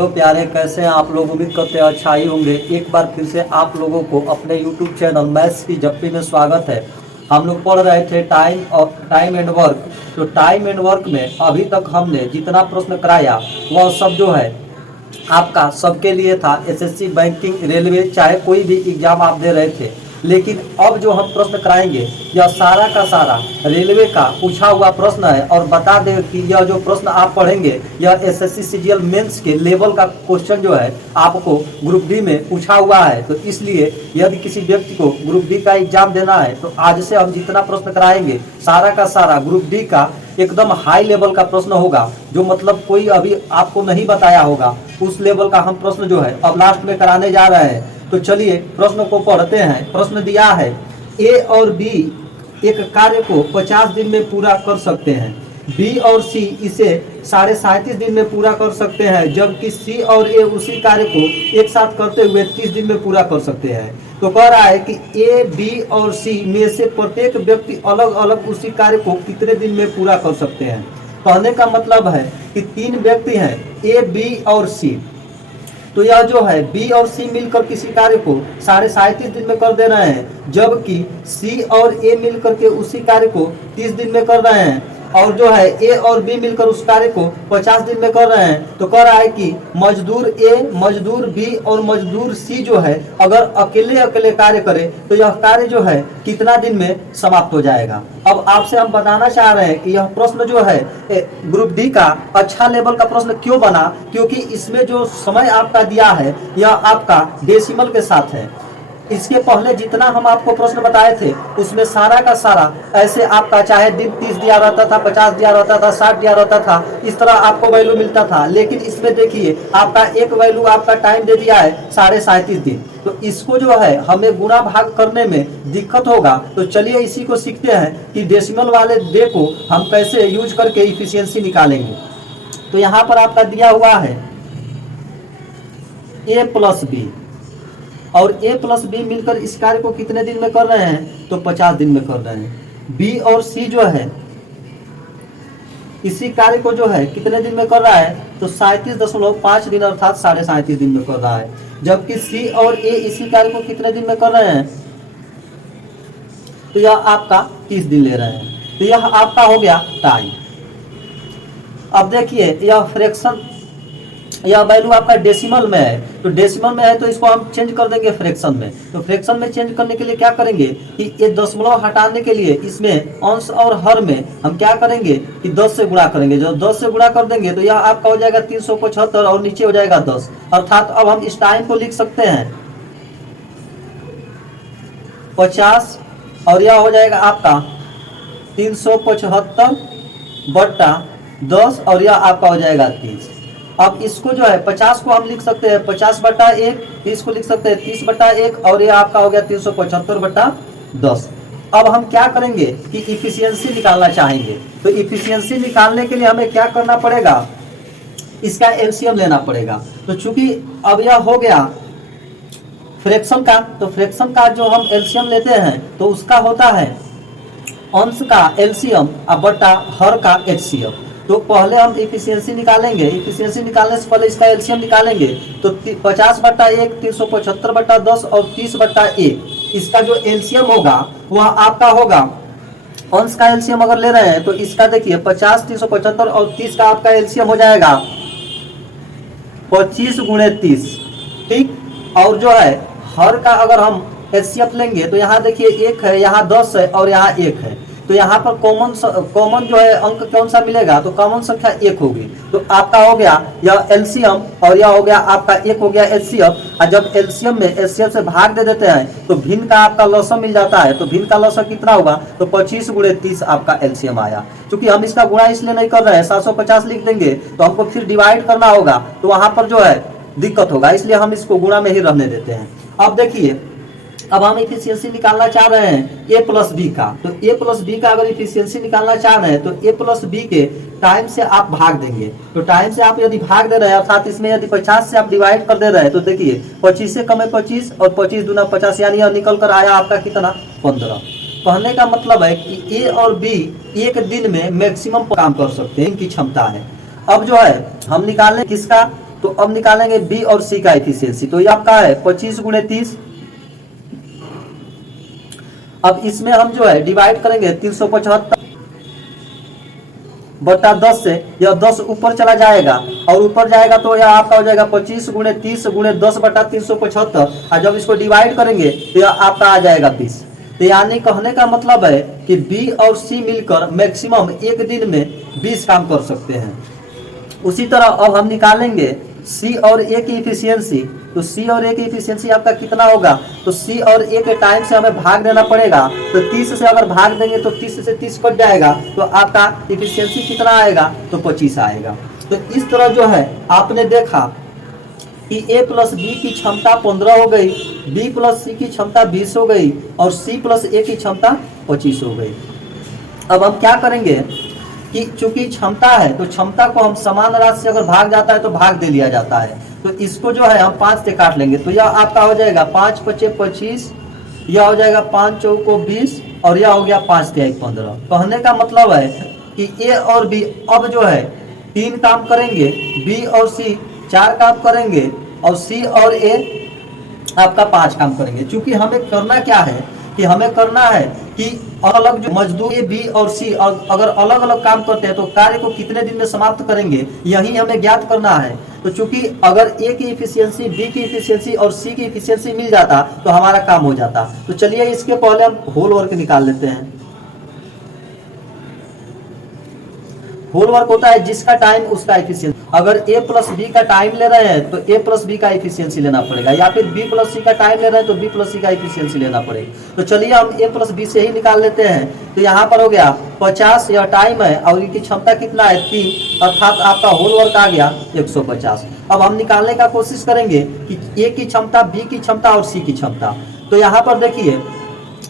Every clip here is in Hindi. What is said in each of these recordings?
हेलो प्यारे, कैसे हैं आप लोग। उम्मीद करते हैं अच्छा ही होंगे। एक बार फिर से आप लोगों को अपने यूट्यूब चैनल मैथ्स की जप्पी में स्वागत है। हम लोग पढ़ रहे थे टाइम एंड वर्क। तो टाइम एंड वर्क में अभी तक हमने जितना प्रश्न कराया वह सब जो है आपका सबके लिए था। एसएससी, बैंकिंग, रेलवे, चाहे कोई भी एग्जाम आप दे रहे थे। लेकिन अब जो हम प्रश्न कराएंगे यह सारा का सारा रेलवे का पूछा हुआ प्रश्न है। और बता दें कि यह जो प्रश्न आप पढ़ेंगे यह एसएससी सीजीएल मेंस के लेवल का क्वेश्चन जो है आपको ग्रुप डी में पूछा हुआ है। तो इसलिए यदि किसी व्यक्ति को ग्रुप डी का एग्जाम देना है तो आज से हम जितना प्रश्न कराएंगे सारा का सारा ग्रुप डी का एकदम हाई लेवल का प्रश्न होगा, जो मतलब कोई अभी आपको नहीं बताया होगा उस लेवल का हम प्रश्न जो है अब लास्ट में कराने जा रहे हैं। तो चलिए प्रश्न को पढ़ते हैं। प्रश्न दिया है ए और बी एक कार्य को 50 दिन में पूरा कर सकते हैं। बी और सी इसे 37.5 दिन में पूरा कर सकते हैं, जबकि सी और ए उसी कार्य को एक साथ करते हुए 30 दिन में पूरा कर सकते हैं। तो कह रहा है कि ए, बी और सी में से प्रत्येक व्यक्ति अलग अलग उसी कार्य को कितने दिन में पूरा कर सकते हैं। कहने का मतलब है कि तीन व्यक्ति हैं ए, बी और सी। तो यह जो है बी और सी मिलकर किसी कार्य को 37.5 दिन में कर दे रहे हैं, जबकि सी और ए मिलकर के उसी कार्य को 30 दिन में कर रहे हैं। और जो है ए और बी मिलकर उस कार्य को 50 दिन में कर रहे हैं। तो कह रहा है कि मजदूर ए, मजदूर बी और मजदूर सी जो है अगर अकेले अकेले कार्य करे तो यह कार्य जो है कितना दिन में समाप्त हो जाएगा। अब आपसे हम बताना चाह रहे हैं कि यह प्रश्न जो है ग्रुप डी का अच्छा लेवल का प्रश्न क्यों बना, क्योंकि इसमें जो समय आपका दिया है यह आपका डेसिमल के साथ है। इसके पहले जितना हम आपको प्रश्न बताए थे उसमें सारा का सारा ऐसे आपका चाहे दिन 30 दिया रहता था, 50 दिया रहता था, 60 दिया रहता था, इस तरह आपको वैल्यू मिलता था। लेकिन इसमें देखिए आपका एक वैल्यू आपका टाइम दे दिया है 37.5 दिन। तो इसको जो है हमें गुणा भाग करने में दिक्कत होगा। तो चलिए इसी को सीखते हैं कि डेसिमल वाले डे को हम कैसे यूज करके इफिशियंसी निकालेंगे। तो यहाँ पर आपका दिया हुआ है ए प्लस बी, और ए प्लस बी मिलकर इस कार्य को कितने दिन में कर रहे हैं तो 50 दिन में कर रहे हैं। बी और सी जो है इसी कार्य को जो है कितने दिन में कर रहा है तो 37.5 दिन अर्थात 37.5 दिन में कर रहा है, जबकि सी और ए इसी कार्य को कितने दिन में कर रहे हैं तो यह आपका 30 दिन ले रहे हैं। तो यह आपका हो गया टाइम। अब देखिए यह फ्रैक्शन, यह वैल्यू आपका डेसिमल में है। तो डेसिमल में है तो इसको हम चेंज कर देंगे फ्रैक्शन में। तो फ्रैक्शन में चेंज करने के लिए क्या करेंगे कि ये दशमलव हटाने के लिए इसमें अंश और हर में हम क्या करेंगे कि 10 से गुणा करेंगे। जब 10 से गुणा कर देंगे तो यह आपका हो जाएगा 375 और नीचे हो जाएगा 10। अर्थात अब हम इस टाइम को लिख सकते हैं 50 और यह हो जाएगा आपका 375 बट्टा 10 और यह आपका हो जाएगा 30। अब इसको जो है 50 को हम लिख सकते हैं 50 बटा 1, 30 को लिख सकते हैं 30 बटा 1 और ये आपका हो गया 375 बटा 10। अब हम क्या करेंगे कि इफिशियंसी निकालना चाहेंगे। तो इफिशियंसी निकालने के लिए हमें क्या करना पड़ेगा, इसका एलसीएम लेना पड़ेगा। तो चूंकि अब यह हो गया फ्रैक्शन का, तो फ्रैक्शन का जो हम एलसीएम लेते हैं तो उसका होता है अंश का एलसीएम बटा हर का एचसीएफ। तो पहले हम इफिशियंसी निकालेंगे। इफिशियंसी निकालने से पहले इसका एलसीएम निकालेंगे। तो 50 बटा 1, 375 बटा 10 और 30 बटा 1, इसका जो एलसीएम होगा वह आपका होगा अंश का एलसीएम अगर ले रहे हैं तो इसका देखिए 50, 375 और 30 का आपका एलसीएम हो जाएगा 25 गुणे 30। ठीक, और जो है हर का अगर हम एचसीएफ लेंगे तो यहाँ देखिए 1 है, यहाँ 10 है और यहाँ 1 है। तो यहाँ पर कॉमन जो है अंक कौन सा मिलेगा तो कॉमन संख्या 1 होगी। तो आपका हो गया यह एलसीएम और यह हो गया आपका 1 हो गया एचसीएफ। और जब एलसीएम में एचसीएफ से भाग दे देते हैं तो भिन्न का आपका लसम मिल जाता है। तो भिन्न का लसम कितना होगा तो 25 गुणे 30 आपका एलसीएम आया। क्योंकि हम इसका गुणा इसलिए नहीं कर रहे हैं, 750 लिख देंगे तो हमको फिर डिवाइड करना होगा तो वहां पर जो है दिक्कत होगा, इसलिए हम इसको गुणा में ही रहने देते हैं। अब देखिए अब हम इफिशियंसी निकालना चाह रहे हैं ए प्लस बी का। तो ए प्लस बी का अगर इफिशियंसी निकालना चाह रहे हैं तो ए प्लस बी के टाइम से आप भाग देंगे। तो टाइम से आप यदि भाग दे रहे हैं अर्थात इसमें यदि 50 से आप डिवाइड कर दे रहे हैं तो देखिए 25 से कम है 25 और 25 दूना 50, यानी यह निकल कर आया आपका कितना 15। कहने का मतलब है कि ए और बी एक दिन में मैक्सिमम काम कर सकते हैं, इनकी क्षमता है। अब जो है हम निकालें किसका तो अब निकालेंगे बी और सी का एफिशिएंसी। तो ये आपका है 25 गुणे 30। अब इसमें हम जो है डिवाइड करेंगे 375 बटा 10 से, यह 10 ऊपर चला जाएगा और ऊपर जाएगा तो यह आपका हो जाएगा 25 गुणे 30 गुणे 10 बटा 375। और जब इसको डिवाइड करेंगे तो यह आपका आ जाएगा 20। तो यानी कहने का मतलब है कि बी और सी मिलकर मैक्सिमम एक दिन में 20 काम कर सकते हैं। उसी तरह अब हम निकालेंगे सी और ए की इफिशियंसी। तो सी और ए की इफिशियंसी आपका कितना होगा, तो सी और ए के टाइम से हमें भाग देना पड़ेगा। तो 30 से अगर भाग देंगे तो 30 से 30 कट जाएगा, तो आपका इफिशियंसी कितना आएगा, तो 25 आएगा। तो इस तरह जो है आपने देखा कि ए प्लस बी की क्षमता 15 हो गई, बी प्लस सी की क्षमता 20 हो गई और सी प्लस ए की क्षमता 25 हो गई। अब हम क्या करेंगे कि चूंकि क्षमता है तो क्षमता को हम समान राशि से अगर भाग जाता है तो भाग दे लिया जाता है। तो इसको जो है हम 5 से काट लेंगे। तो यह आपका हो जाएगा 5 पचे 25, यह हो जाएगा 5 चौको 20 और यह हो गया 5 तिहाई 15। कहने का मतलब है कि ए और बी अब जो है 3 काम करेंगे, बी और सी 4 काम करेंगे और सी और ए आपका 5 काम करेंगे। चूंकि हमें करना क्या है कि हमें करना है कि अलग जो मजदूर ए बी और सी अगर अलग अलग काम करते हैं तो कार्य को कितने दिन में समाप्त करेंगे, यही हमें ज्ञात करना है। तो चूंकि अगर ए की इफिशियंसी, बी की इफिशियंसी और सी की इफिशियंसी मिल जाता तो हमारा काम हो जाता। तो चलिए इसके पहले हम होल वर्क निकाल लेते हैं। होल वर्क होता है जिसका टाइम उसका एफिशिएंसी। अगर ए प्लस बी का टाइम ले रहे हैं तो ए प्लस बी का एफिशिएंसी लेना पड़ेगा, या फिर बी प्लस सी का टाइम ले रहे हैं तो बी प्लस सी का एफिशिएंसी लेना पड़ेगा। तो चलिए हम ए प्लस बी से ही निकाल लेते हैं। तो यहाँ पर हो गया 50, यह टाइम है और इनकी क्षमता कितना है 3, अर्थात आपका होल वर्क आ गया 150। अब हम निकालने का कोशिश करेंगे कि ए की क्षमता, बी की क्षमता और सी की क्षमता। तो यहाँ पर देखिए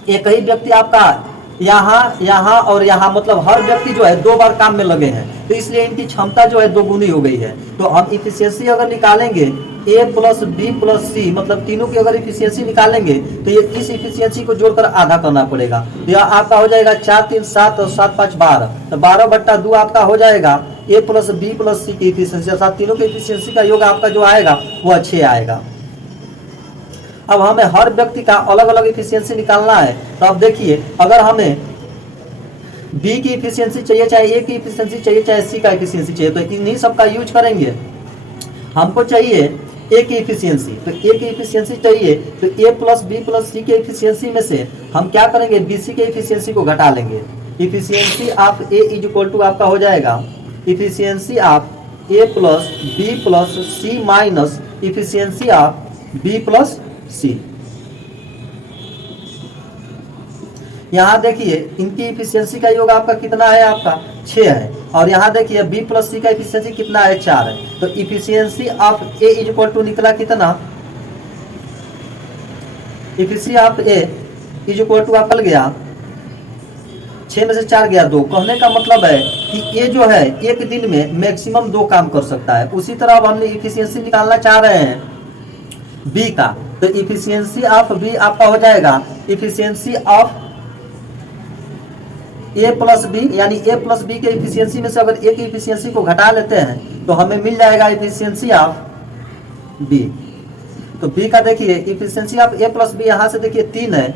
एक ही व्यक्ति आपका यहाँ और यहाँ, मतलब हर व्यक्ति जो है 2 बार काम में लगे हैं, तो इसलिए इनकी क्षमता जो है 2 गुनी हो गई है। तो हम इफिशियंसी अगर निकालेंगे ए प्लस बी प्लस सी, मतलब तीनों की अगर इफिशियंसी निकालेंगे तो ये इस इफिशियंसी को जोड़कर आधा करना पड़ेगा। तो यह आपका हो जाएगा 4 3 7 और 7 5 12, तो 12 बट्टा 2 आपका हो जाएगा ए प्लस बी प्लस सी की इफिशियंसी, अर्थात तीनों की इफिशियंसी का योग आपका जो आएगा वो 6 आएगा। अब हमें हर व्यक्ति का अलग अलग इफिशियंसी निकालना है। तो अब देखिए अगर हमें बी की इफिशियंसी चाहिए, चाहे ए की इफिशियंसी चाहिए, चाहे सी का इफिशियंसी चाहिए, तो इन्हीं सब का यूज करेंगे। हमको चाहिए ए की इफिशियंसी, तो ए की इफिशियंसी चाहिए तो ए प्लस बी प्लस सी के इफिशियंसी में से हम क्या करेंगे, बी सी के इफिशियंसी को घटा लेंगे। Efficiency of A is equal to आपका हो जाएगा efficiency of A plus B plus C minus efficiency of B plus C. यहाँ देखिए इनकी इफिशियंसी का योग आपका कितना है, आपका 6 है, और यहाँ देखिए बी प्लस सी का इफिशियंसी कितना है, 4 है। तो efficiency of A is equal to निकला कितना, efficiency of A is equal to आपका गया 6 में से 4 गया 2। कहने का मतलब है कि ये जो है एक दिन में मैक्सिमम 2 काम कर सकता है। उसी तरह अब हमने इफिशियंसी निकालना चाह रहे हैं बी का, तो इफिशियंसी ऑफ बी आपका हो जाएगा efficiency of A plus B, यानी ए प्लस बी के इफिशियंसी में से अगर ए की इफिशियंसी को घटा लेते हैं तो हमें मिल जाएगा इफिशियंसी ऑफ बी। तो बी का देखिए efficiency of A plus B यहाँ से देखिए 3 है,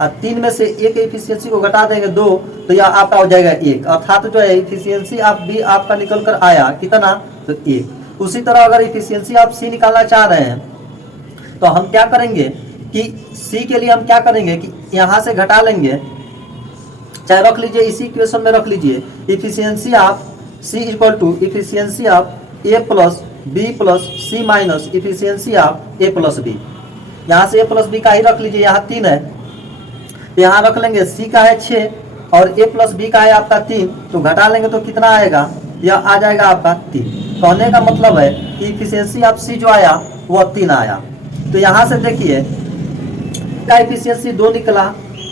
और 3 में से ए के इफिशियंसी को घटा देंगे 2, तो यह आपका हो जाएगा 1, अर्थात जो है इफिशियंसी ऑफ बी आपका निकल कर आया कितना, तो 1। उसी तरह अगर इफिशियंसी ऑफ सी निकालना चाह रहे हैं तो हम क्या करेंगे कि सी के लिए हम क्या करेंगे कि यहाँ से घटा लेंगे, चाहे रख लीजिए इसी इक्वेशन में रख लीजिए, efficiency of C equal to efficiency of A plus B plus C minus efficiency of A plus B. यहाँ से ए प्लस बी का ही रख लीजिए, यहाँ 3 है, यहाँ रख लेंगे सी का है 6 और ए प्लस बी का है आपका 3, तो घटा लेंगे तो कितना आएगा, यह आ जाएगा आपका 3। कहने का मतलब है कि इफिशियंसी ऑफ सी जो आया वह 3 आया। तो यहाँ से देखिए का इफिशियंसी 2 निकला,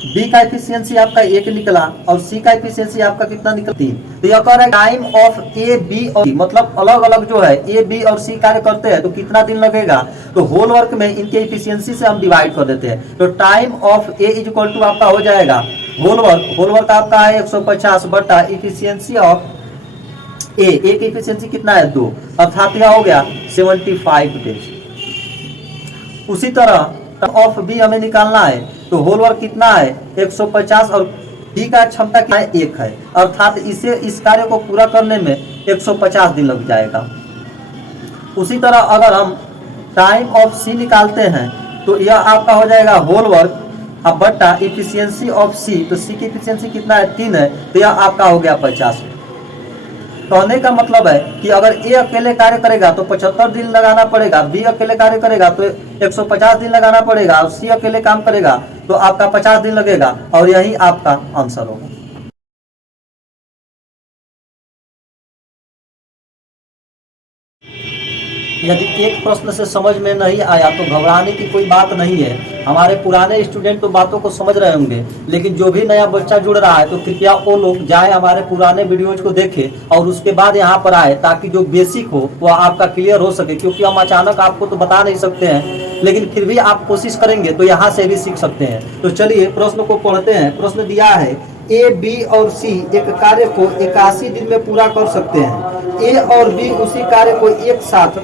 बी का इफिशियंसी आपका 1 निकला और सी का इफिशियंसी आपका कितना निकला, 3। तो यह कह रहा है टाइम ऑफ ए बी और सी, मतलब अलग अलग जो है ए बी और सी कार्य करते हैं तो कितना दिन लगेगा। तो होल वर्क में इनके इफिशियंसी से हम डिवाइड कर देते हैं। तो time of A is equal to आपका हो जाएगा होल वर्क आपका है 150 बटा इफिशियंसी ऑफ ए की इफिशियंसी कितना है 2, अर्थात यह हो गया 75 डेज। उसी तरह ऑफ बी हमें निकालना है, तो होल वर्क कितना है 150 और बी का क्षमता क्या है 1 है, अर्थात इस कार्य को पूरा करने में 150 दिन लग जाएगा। उसी तरह अगर हम टाइम ऑफ सी निकालते हैं तो यह आपका हो जाएगा होल वर्क अब बट्टा इफिशियंसी ऑफ सी, तो सी की इफिशियंसी कितना है 3 है, तो यह आपका हो गया 50। कहने का मतलब है कि अगर ए अकेले कार्य करेगा तो 75 दिन लगाना पड़ेगा, बी अकेले कार्य करेगा तो 150 दिन लगाना पड़ेगा, और सी अकेले काम करेगा तो आपका 50 दिन लगेगा, और यही आपका आंसर होगा। यदि एक प्रश्न से समझ में नहीं आया तो घबराने की कोई बात नहीं है। हमारे पुराने स्टूडेंट तो बातों को समझ रहे होंगे, लेकिन जो भी नया बच्चा जुड़ रहा है तो कृपया वो लोग जाए हमारे पुराने वीडियोज को देखें और उसके बाद यहाँ पर आए, ताकि जो बेसिक हो वह आपका क्लियर हो सके। क्योंकि हम अचानक आपको तो बता नहीं सकते हैं, लेकिन फिर भी आप कोशिश करेंगे तो यहाँ से भी सीख सकते हैं। तो चलिए प्रश्न को पढ़ते हैं। प्रश्न दिया है ए, बी और सी एक कार्य को 81 दिन में पूरा कर सकते हैं। ए और बी उसी कार्य को एक साथ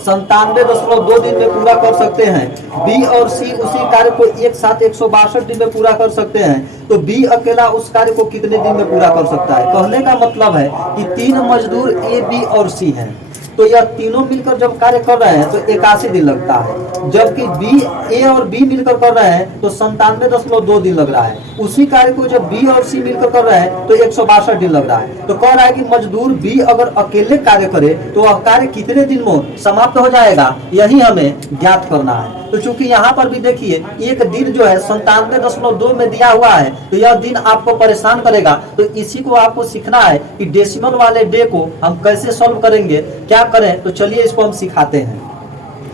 97.2 दिन में पूरा कर सकते हैं। बी और सी उसी कार्य को एक साथ 162 दिन में पूरा कर सकते हैं। तो बी अकेला उस कार्य को कितने दिन में पूरा कर सकता है? कहने का मतलब है कि 3 मजदूर ए, बी और सी हैं, तो यह तीनों मिलकर जब कार्य कर रहे हैं तो 81 दिन लगता है, जबकि बी, ए और बी मिलकर कर रहे हैं तो 97.2 दिन लग रहा है। उसी कार्य को जब बी और सी मिलकर कर रहे हैं तो 162 दिन लग रहा है। तो कह रहा है कि मजदूर बी अगर अकेले कार्य करे तो वह कार्य कितने दिन में समाप्त हो जाएगा, यही हमें ज्ञात करना है। तो चूंकि यहाँ पर भी देखिए एक दिन जो है 97.2 में दिया हुआ है, तो यह दिन आपको परेशान करेगा। तो इसी को आपको सीखना है कि डेसिमल वाले डे को हम कैसे सॉल्व करेंगे, क्या करें। तो चलिए इसको हम सिखाते हैं।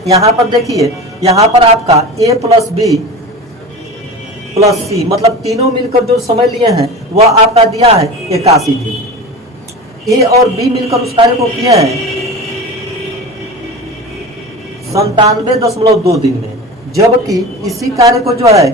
यहाँ पर देखिए, यहाँ पर आपका ए प्लस बी प्लस सी, मतलब तीनों मिलकर जो समय लिए हैं वह आपका दिया है 81 दिन। ए और बी मिलकर उस कार्य को किए हैं 97.2 दिन में, जबकि इसी कार्य को जो है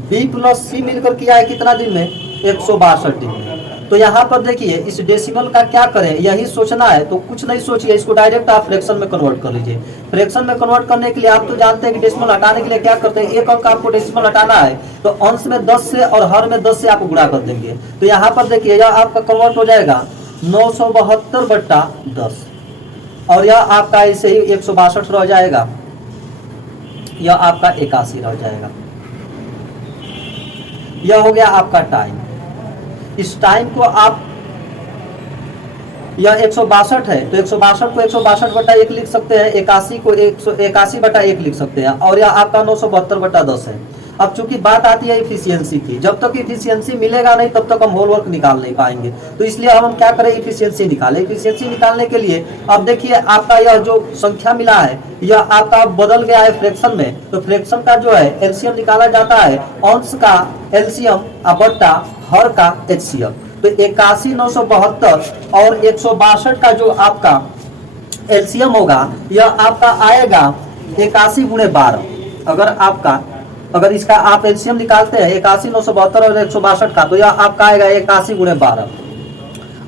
बी प्लस सी मिलकर किया है कितना दिन में 162 दिन में। तो यहाँ पर देखिए इस डेसिमल का क्या करें, यही सोचना है। तो कुछ नहीं सोचिए, इसको डायरेक्ट आप फ्रैक्शन में कन्वर्ट कर लीजिए। फ्रैक्शन में कन्वर्ट करने के लिए आप तो जानते हैं कि डेसिमल हटाने के लिए क्या करते हैं, एक अंक आपको डेसिमल हटाना है तो अंश में 10 से और हर में 10 से आप गुणा कर देंगे। तो यहाँ पर देखिए यह आपका कन्वर्ट हो जाएगा 972/10, और यह आपका ऐसे ही 162 रह जाएगा, यह आपका 81 रह जाएगा। यह हो गया आपका टाइम। इस टाइम को आप, यह 162 है तो 162 को 162/1 लिख सकते हैं, 81 को 181/1 लिख सकते हैं, और यह आपका 972/10 है। अब चूंकि बात आती है इफिशियंसी की, जब तक इफिशियंसी मिलेगा नहीं तब तक हम होल वर्क निकाल नहीं पाएंगे। तो इसलिए हम क्या करें, इफिशियंसी निकालें। इफिशियंसी निकालने के लिए अब देखिए आपका यह जो संख्या मिला है यह आपका बदल गया है फ्रैक्शन में। तो फ्रैक्शन का जो है एलसीएम निकाला जाता है, अंश का एलसीएम बट्टा हर का एचसीएफ। तो 81, 972 और 162 का जो आपका एलसीएम होगा यह आपका आएगा 81 × 12। अगर इसका आप एलसीएम निकालते हैं 81, 972 और 162 का, तो यह आपका आएगा 81 × 12।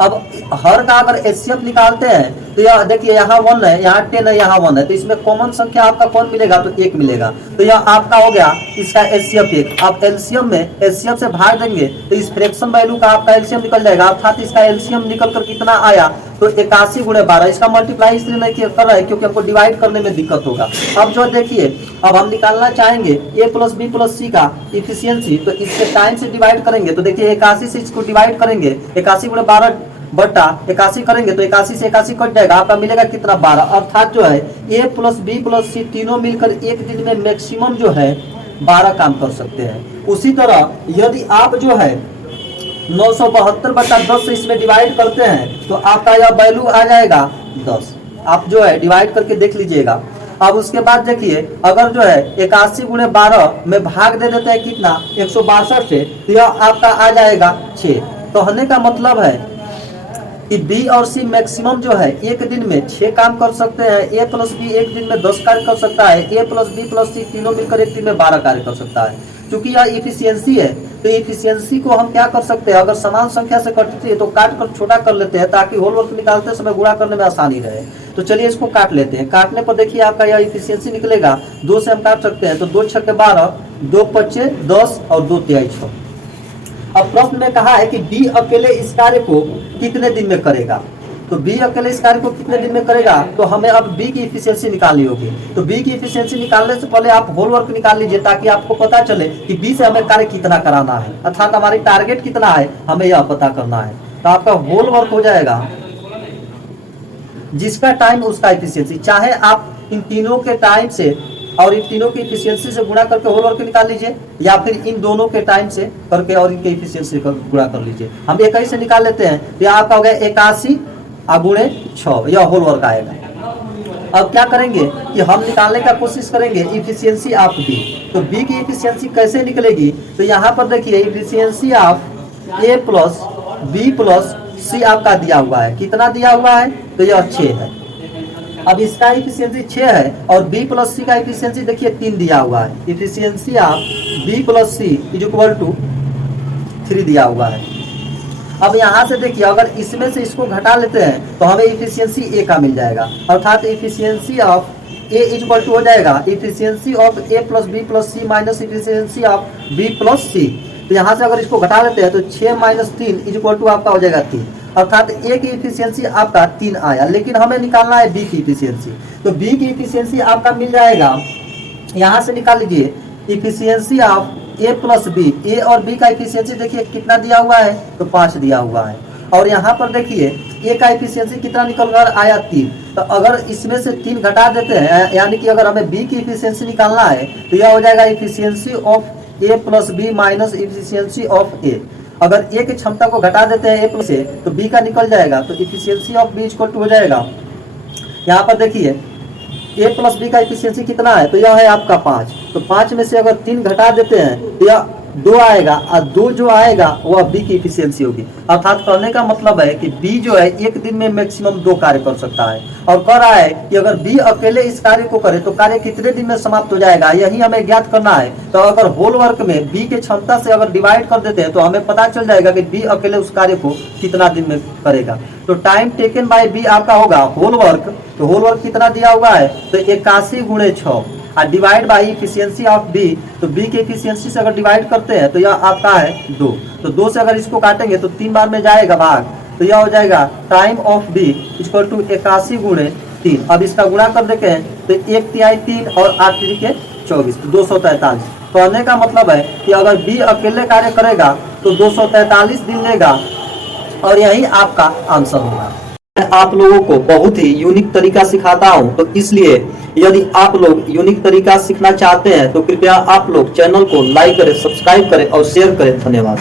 अब हर का अगर एचसीएफ निकालते हैं तो यह देखिए यहाँ 1 है, यहाँ 10 है, यहाँ 1 है, तो इसमें कॉमन संख्या आपका कौन मिलेगा, तो 1 मिलेगा। तो यह आपका हो गया इसका एचसीएफ 1। आप एलसीएम में एचसीएफ से भाग देंगे तो इस फ्रैक्शन वैल्यू का आपका एलसीएम निकल जाएगा, अर्थात इसका एलसीएम निकल कर कितना आया, तो 81 × 12। इसका मल्टीप्लाई इसलिए नहीं कर रहा है क्योंकि हमको डिवाइड करने में दिक्कत होगा। अब जो देखिए, अब हम निकालना चाहेंगे ए प्लस बी प्लस सी का इफिशियंसी, तो इसके टाइम से डिवाइड करेंगे। तो देखिए 81 से इसको डिवाइड करेंगे, 81 × 12 बट्टा 81 करेंगे तो 81 से 81 कट जाएगा, आपका मिलेगा कितना 12। अर्थात जो है ए प्लस बी प्लस सी तीनों मिलकर एक दिन में मैक्सिमम जो है 12 काम कर सकते हैं। उसी तरह यदि आप जो है 972/10 से इसमें डिवाइड करते हैं तो आपका यह वैल्यू आ जाएगा 10। आप जो है डिवाइड करके देख लीजिएगा। अब उसके बाद देखिए अगर जो है 81 × 12 में भाग दे देते हैं कितना, 162 से, तो यह आपका आ जाएगा 6। तो कहने का मतलब है कि बी और सी मैक्सिमम जो है एक दिन में 6 काम कर सकते हैं। ए प्लस बी एक दिन में 10 कार्य कर सकता है। ए प्लस बी प्लस सी तीनों मिलकर एक दिन में 12 कार्य कर सकता है। क्योंकि यह इफिशियंसी है तो इफिशियंसी को हम क्या कर सकते हैं, अगर समान संख्या से कटती है तो काट कर छोटा कर लेते हैं ताकि होल वर्क निकालते समय गुणा करने में आसानी रहे। तो चलिए इसको काट लेते हैं। काटने पर देखिए आपका यह इफिशियंसी निकलेगा, 2 से हम काट सकते हैं, तो 2 छक्के 12, 2 पच्चे 10 और 2 तिहाई 6। अब प्रश्न में कहा है कि बी अकेले इस कार्य को कितने दिन में करेगा। तो बी अकेले इस कार्य को कितने दिन में करेगा, तो हमें अब बी की इफिशियंसी निकालनी होगी। तो बी की इफिशियंसी निकालने से पहले आप होल वर्क निकाल लीजिए ताकि आपको पता चले कि बी से हमें कार्य कितना कराना है, अर्थात हमारी टारगेट कितना है हमें यह पता करना है। तो आपका होल वर्क हो जाएगा जिसका टाइम उसका इफिशियंसी, चाहे आप इन तीनों के टाइम से और इन तीनों की इफिशियंसी से गुणा करके होल वर्क निकाल लीजिए, या फिर इन दोनों के टाइम से करके और इनके इफिशियंसी का गुणा कर लीजिए। हम 21 से निकाल लेते हैं, तो यहाँ आपका हो गया 81 गुणे 6, यह होल वर्क आएगा। अब क्या करेंगे कि हम निकालने का कोशिश करेंगे इफिशियंसी ऑफ बी। तो बी की इफिशियंसी कैसे निकलेगी, तो यहाँ पर देखिए efficiency of A plus B plus C आपका दिया हुआ है। कितना दिया हुआ है, तो यह 6 है। अब इसका इफिशियंसी 6 है और बी प्लस सी का इफिशियंसी देखिए 3 दिया हुआ है। Efficiency of B plus C is equal to 3 दिया हुआ है। अब यहाँ से देखिए अगर इसमें से इसको घटा लेते हैं तो हमें इफिशियंसी ए का मिल जाएगा, अर्थात efficiency of A is equal to हो जाएगा efficiency of A plus B plus C minus efficiency of B plus C. तो यहाँ से अगर इसको घटा लेते हैं तो 6 माइनस 3 इज इक्वल टू आपका हो जाएगा 3, अर्थात ए की इफिशियंसी आपका 3 आया। लेकिन हमें निकालना है बी की इफिशियंसी, तो बी की इफिशियंसी आपका मिल जाएगा, यहाँ से निकाल लीजिए efficiency of A plus B. A और बी का इफिशियंसी देखिए कितना दिया हुआ है, तो 5 दिया हुआ है। और यहाँ पर देखिए ए का इफिशियंसी कितना निकल कर आया 3। तो अगर इसमें से 3 घटा देते हैं, यानी कि अगर हमें बी की इफिशियंसी निकालना है तो यह हो जाएगा efficiency of A plus B minus efficiency of A. अगर ए की क्षमता को घटा देते हैं ए प्लस ए तो बी का निकल जाएगा, तो efficiency of B equal to हो जाएगा, यहाँ पर देखिए ए प्लस बी का इफिशियंसी कितना है, तो यह है आपका 5। तो 5 में से अगर 3 घटा देते हैं तो यह 2 आएगा, और 2 जो आएगा वह बी की इफिशियंसी होगी। अर्थात कहने का मतलब है कि बी जो है एक दिन में मैक्सिमम 2 कार्य कर सकता है, और कह रहा है कि अगर बी अकेले इस कार्य को करे तो कार्य कितने दिन में समाप्त हो जाएगा, यही हमें ज्ञात करना है। तो अगर होल वर्क में बी के क्षमता से अगर डिवाइड कर देते हैं तो हमें पता चल जाएगा कि बी अकेले उस कार्य को कितना दिन में करेगा। तो टाइम टेकन बाय बी आपका होगा होल वर्क। तो होल वर्क कितना दिया हुआ है, तो 81 गुणे 6 और divide by efficiency of B. तो बी के इफिशियंसी से अगर डिवाइड करते हैं तो यह आपका है 2। तो 2 से अगर इसको काटेंगे तो 3 बार में जाएगा भाग, तो यह हो जाएगा time of B equal to 81 गुणे 3। अब इसका गुणा कर देते हैं तो 1 तिहाई 3 और 8 3 24, तो 243। तो कहने का मतलब है कि अगर बी अकेले कार्य करेगा तो 243 दिन लेगा, और यही आपका आंसर होगा। मैं आप लोगों को बहुत ही यूनिक तरीका सिखाता हूं, तो इसलिए यदि आप लोग यूनिक तरीका सीखना चाहते हैं तो कृपया आप लोग चैनल को लाइक करें, सब्सक्राइब करें और शेयर करें। धन्यवाद।